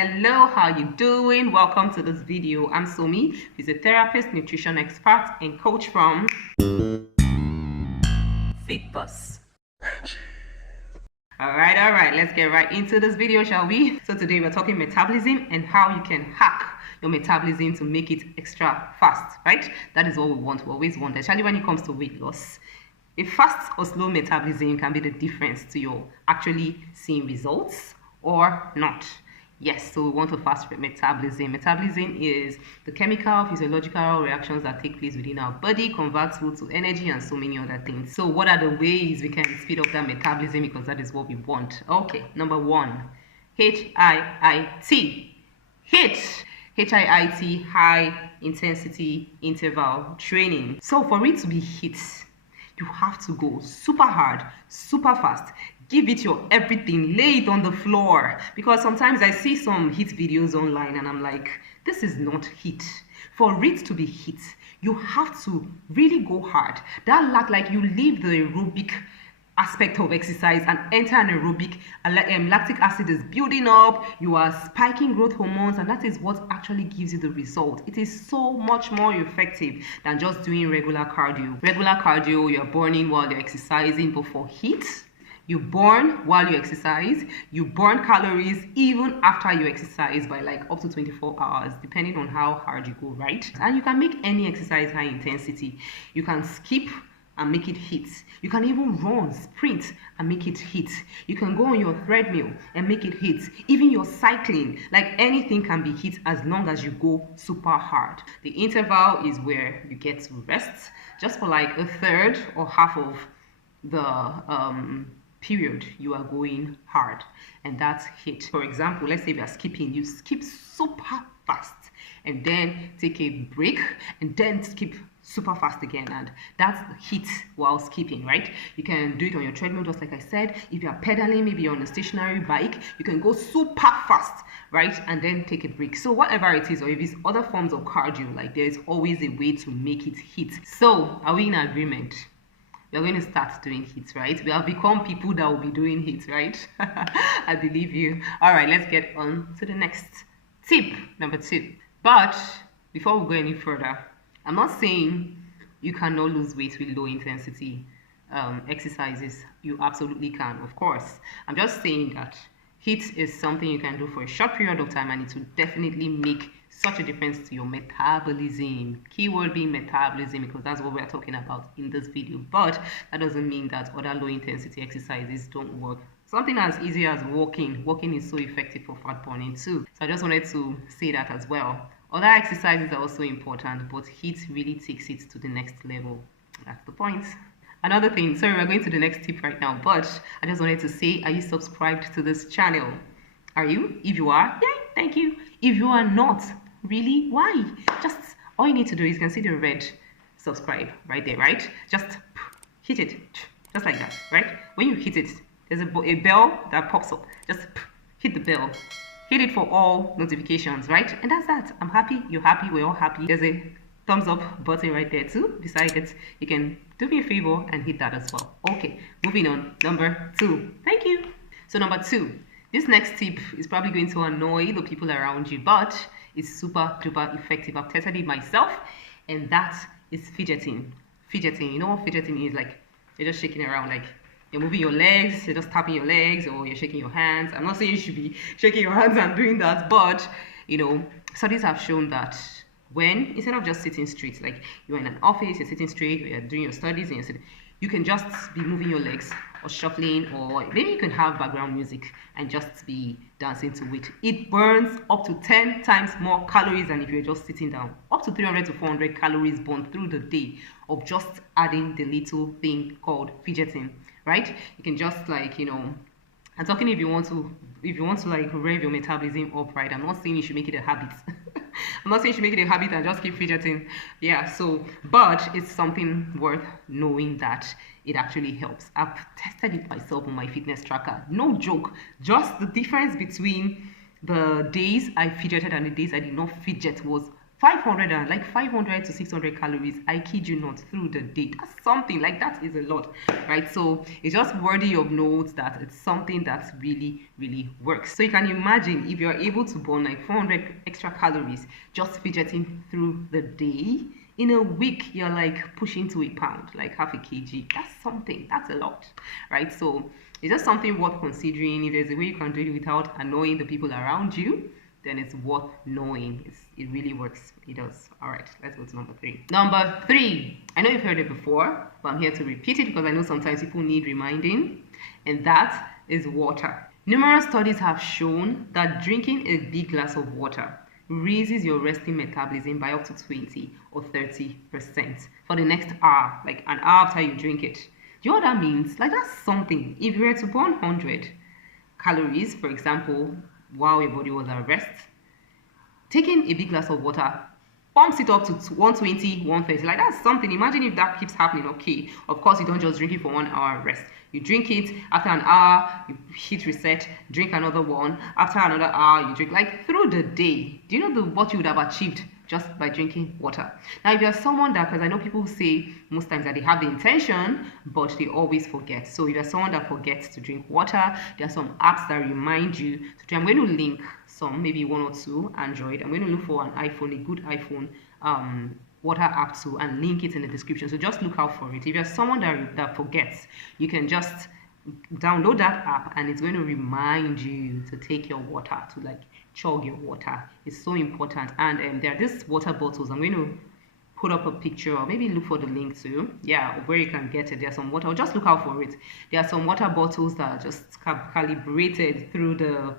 Hello, how you doing? Welcome to this video. I'm Somi, physiotherapist, nutrition expert, and coach from FitBus. All right, let's get right into this video, shall we? So today we're talking metabolism and how you can hack your metabolism to make it extra fast, right? That is what we want. We always want, especially when it comes to weight loss. A fast or slow metabolism can be the difference to your actually seeing results or not. Yes, so we want a fast metabolism. Metabolism is the chemical, physiological reactions that take place within our body, converts food to energy, and so many other things. So what are the ways we can speed up that metabolism? Because that is what we want. Okay, number one, HIIT. HIIT. HIIT, high intensity interval training. So for it to be HIIT, you have to go super hard, super fast. Give it your everything, lay it on the floor. Because sometimes I see some HIIT videos online and I'm like, this is not HIIT. For it to be HIIT, you have to really go hard. That like you leave the aerobic aspect of exercise and enter an aerobic. Lactic acid is building up, you are spiking growth hormones, and that is what actually gives you the result. It is so much more effective than just doing regular cardio. Regular cardio, you're burning while you're exercising, but for HIIT, you burn while you exercise, you burn calories even after you exercise by like up to 24 hours, depending on how hard you go, right? And you can make any exercise high intensity. You can skip and make it HIIT. You can even run, sprint, and make it HIIT. You can go on your treadmill and make it HIIT. Even your cycling, like anything can be HIIT as long as you go super hard. The interval is where you get to rest just for like a third or half of the period you are going hard, and that's HIIT. For example, let's say we are skipping, you skip super fast and then take a break and then skip super fast again, and that's HIIT while skipping, right? You can do it on your treadmill, just like I said. If you are pedaling, maybe you're on a stationary bike, you can go super fast, right, and then take a break. So whatever it is, or if it's other forms of cardio, like there's always a way to make it HIIT. So are we in agreement? We're going to start doing HIIT, right? We have become people that will be doing HIIT, right? I believe you. All right, let's get on to the next tip, number 2. But before we go any further, I'm not saying you cannot lose weight with low intensity exercises. You absolutely can, of course. I'm just saying that HIIT is something you can do for a short period of time, and it will definitely make such a difference to your metabolism. Keyword being metabolism, because that's what we're talking about in this video. But that doesn't mean that other low intensity exercises don't work. Something as easy as walking. Walking is so effective for fat burning too. So I just wanted to say that as well. Other exercises are also important, but HIIT really takes it to the next level. That's the point. Another thing, sorry, we're going to the next tip right now, but I just wanted to say, are you subscribed to this channel? Are you? If you are, yay, thank you. If you are not, really, why? Just all you need to do is, you can see the red subscribe right there, right? Just hit it, just like that, right? When you hit it, there's a bell that pops up. Just hit the bell. Hit it for all notifications, right? And that's that. I'm happy, you're happy, we're all happy. There's a thumbs up button right there too. Besides it, you can do me a favor and hit that as well. Okay, moving on. Number 2. Thank you. So number 2, this next tip is probably going to annoy the people around you, but it's super duper effective. I've tested it myself, and that is fidgeting. Fidgeting, you know what fidgeting is? Like, you're just shaking around, like you're moving your legs, you're just tapping your legs, or you're shaking your hands. I'm not saying you should be shaking your hands and doing that, but you know, studies have shown that when, instead of just sitting straight, like you're in an office, you're sitting straight, or you're doing your studies, and you're sitting, you can just be moving your legs or shuffling, or maybe you can have background music and just be dancing to it. It burns up to 10 times more calories than if you're just sitting down. Up to 300 to 400 calories burned through the day of just adding the little thing called fidgeting, right? You can just, like, you know, I'm talking if you want to like rev your metabolism up, right? I'm not saying you should make it a habit. I'm not saying you should make it a habit and just keep fidgeting. Yeah, so, but it's something worth knowing that it actually helps. I've tested it myself on my fitness tracker. No joke. Just the difference between the days I fidgeted and the days I did not fidget was 500 and like 500 to 600 calories, I kid you not, through the day. That's something, like that is a lot, right? So it's just worthy of note that it's something that really works. So you can imagine if you're able to burn like 400 extra calories just fidgeting through the day, in a week you're like pushing to a pound, like half a kg. That's something, that's a lot, right? So it's just something worth considering. If there's a way you can do it without annoying the people around you, then it's worth knowing. It really works. It does. All right, let's go to number 3. Number 3, I know you've heard it before, but I'm here to repeat it because I know sometimes people need reminding, and that is water. Numerous studies have shown that drinking a big glass of water raises your resting metabolism by up to 20 or 30% for the next hour, like an hour after you drink it. Do you know what that means? Like, that's something. If you were to burn 100 calories, for example, while your body was at rest, taking a big glass of water pumps it up to 120, 130. Like, that's something. Imagine if that keeps happening. Okay, of course you don't just drink it for 1 hour and rest. You drink it, after an hour you hit reset, drink another one, after another hour you drink, like through the day. Do you know what you would have achieved just by drinking water? Now, if you're someone that, because I know people say most times that they have the intention but they always forget. So if you're someone that forgets to drink water, there are some apps that remind you to drink. I'm going to link some, maybe 1 or 2 Android. I'm going to look for an iPhone, a good iPhone water app too, and link it in the description. So just look out for it. If you're someone that forgets, you can just download that app and it's going to remind you to take your water, to like chug your water. It's so important. And there are these water bottles. I'm going to put up a picture, or maybe look for the link too, yeah, where you can get it. There's some water, just look out for it. There are some water bottles that are just calibrated through the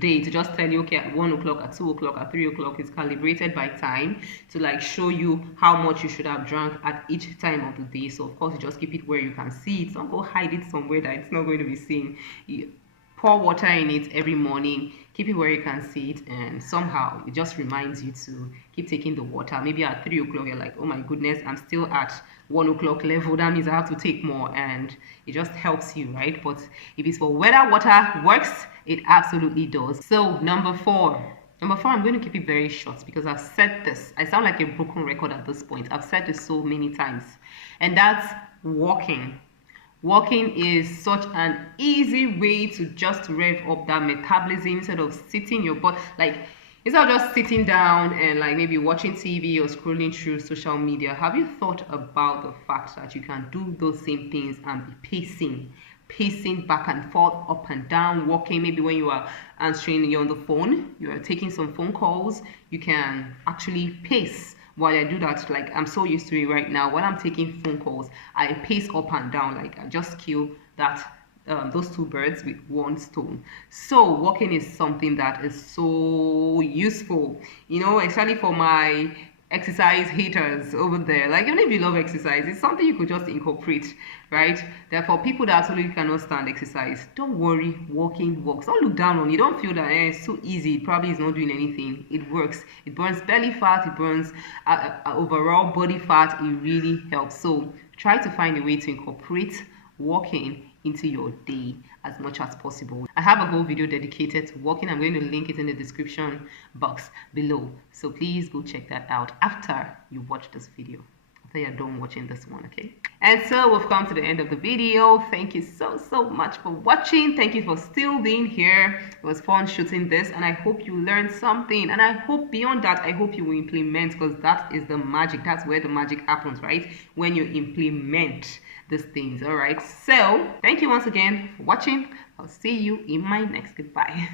day to just tell you, okay, at 1 o'clock, at 2 o'clock, at 3 o'clock. It's calibrated by time to like show you how much you should have drunk at each time of the day. So of course you just keep it where you can see it. Don't go hide it somewhere that it's not going to be seen. You pour water in it every morning, keep it where you can see it, and somehow it just reminds you to keep taking the water. Maybe at 3 o'clock you're like, oh my goodness, I'm still at 1 o'clock level, that means I have to take more, and it just helps you, right? But if it's for whether water works, it absolutely does. So number 4, I'm going to keep it very short because I've said this. I sound like a broken record at this point. I've said this so many times, and that's walking. Walking is such an easy way to just rev up that metabolism instead of sitting your butt, like instead of just sitting down and like maybe watching TV or scrolling through social media. Have you thought about the fact that you can do those same things and be pacing back and forth, up and down, walking? Maybe when you are answering, you're on the phone, you are taking some phone calls, you can actually pace. While I do that, like I'm so used to it right now, when I'm taking phone calls, I pace up and down, like I just kill that those 2 birds with 1 stone. So walking is something that is so useful, you know, especially for my exercise haters over there. Like, even if you love exercise, it's something you could just incorporate, right? Therefore, people that absolutely cannot stand exercise, don't worry, walking works. Don't look down on it. Don't feel that it's too easy, it probably is not doing anything. It works. It burns belly fat, it burns overall body fat. It really helps. So try to find a way to incorporate walking into your day as much as possible. I have a whole video dedicated to walking. I'm going to link it in the description box below, so please go check that out after you watch this video, after you're done watching this one, okay? And so we've come to the end of the video. Thank you so much for watching. Thank you for still being here. It was fun shooting this, and I hope you learned something, and I hope beyond that, I hope you will implement, because that is the magic. That's where the magic happens, right? When you implement these things. All right, so thank you once again for watching. I'll see you in my next. Goodbye.